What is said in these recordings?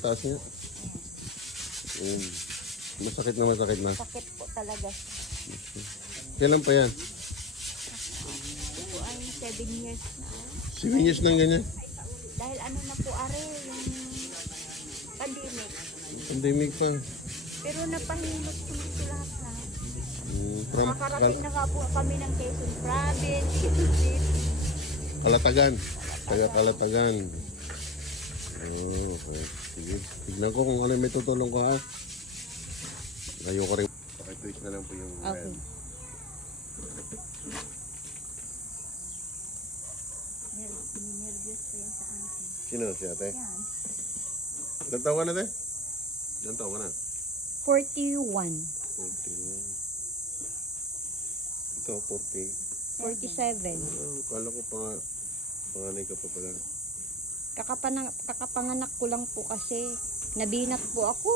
Taas niya. Masakit na masakit na. Sakit po talaga. Kailan pa yan? Ito ay 7 years na. 7 years nang ganyan. Dahil ano na po are, yung pandemic. Pandemic pa. Pero napahimot po ito lahat. From Nakakarating na nga po kami ng Quezon Province, Quezon City. Kalatagan. Taga Kalatagan. Oh, okay. Sige. Tignan ko kung ano yung may tutulong ko ha. Ayoko rin. Pakitwist na lang po yung Okay. Nervous pa yan sa akin. Sino si ate? Yan. Ilang taon ka na, te? Ilang taon ka na? 41. 40. Ito, 40. 47. Kala ko panganay ka pa pala. Kakapanganak ko lang po kasi nabinat po ako.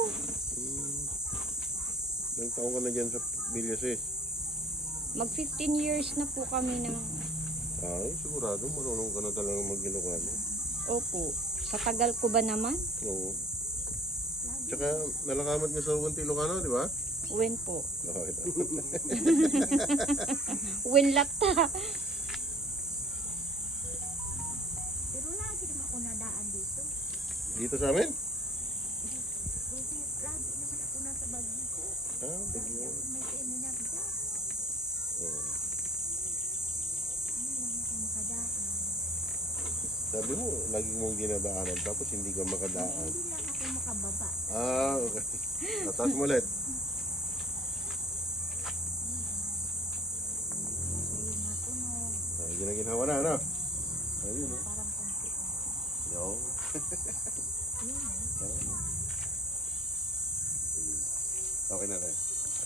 Ilang taon ka na dyan sa Villases? Mag 15 years na po kami ng... Ay, sigurado marunong ka na talaga mag-Ilocano. Opo. Sa tagal ko ba naman? Oo. Tsaka nalakamat niya sa Uwan Ilocano, di ba? When po? Nakakita. When lata. Pero lagi naman ako nadaan dito. Dito sa amin? Kasi lagi naman ako nasa bagyo ko. Ah, bagyo. May eminat ko. Oo. Hindi lang ako makadaan. Sabi mo, lagi mong dinadaanan tapos hindi ka makadaan. Hindi lang ako makababa. Ah, okay. Natas mo ulit. Kasi natunog. Ginaginawa na, ano? Ayun, no? Parang konti. Yo. Yun Okay na tayo.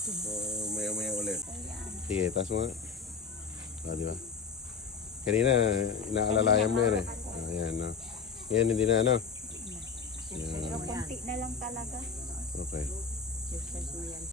So, maya-maya ulit. Ayan. Sige, taas mo. Di ba? Kanina, inaalalayan mo yan eh. Ayan, no? Ngayon, hindi na, ano? Pero konti na lang talaga. Okay.